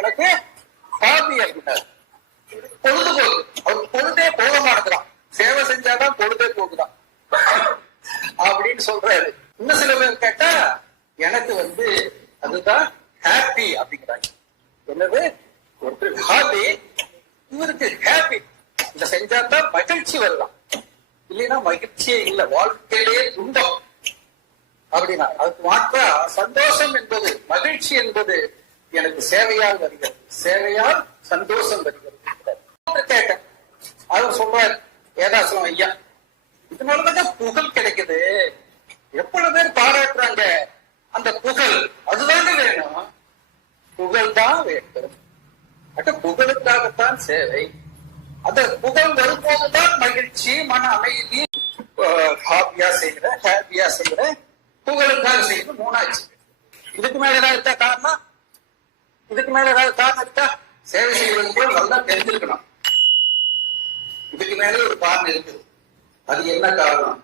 எனக்கு ஹாபி அப்படின்னாரு பொழுதுபோக்கு அவருக்கு பொழுதே போகமானதுதான் சேவை செஞ்சாதான் பொழுதே போகுதான். அப்படின்னு சொல்றாரு. இன்னும் சில பேர் கேட்டா எனக்கு வந்து அதுதான் ஹாப்பி அப்படிங்கிறாங்க. என்னது? ஒருத்தர் ஹாபி இவருக்கு ஹாப்பி இத செஞ்சாதான் மகிழ்ச்சி வரலாம். இல்லைன்னா மகிழ்ச்சியே இல்ல. வாழ்க்கையிலேயே துன்பம். அப்படின்னா அதுக்கு மாற்றா சந்தோஷம் என்பது மகிழ்ச்சி என்பது எனக்கு சேவையால் வருகிறது. சேவையால் சந்தோஷம் வருகிறது. கேட்டேன் அவர் சொல்றாரு ஏதாசலம் ஐயா இதனாலதான் புகழ் கிடைக்குது. எவ்வளவு பேர் பாராட்டுறாங்க. அந்த புகழ் அதுதானே வேணும். புகழ் தான் வேண்டும். அட்ட புகழுக்காகத்தான் சேவை. அந்த புகழ் வரும்போதுதான் மகிழ்ச்சி மன அமைதி ஹாப்பியா செய்கிற ஹாப்பியா செய்கிற புகழுக்காக செய்கிற மூணாச்சு. இதுக்கு மேல ஏதாவது காரணம் இதுக்கு மேல ஏதாவது காரணம் இருக்கா? சேவை செய்வது கூட நல்லா தெரிஞ்சிருக்கணும். இதுக்கு மேலே ஒரு காரணம் இருக்குது. அது என்ன காரணம்?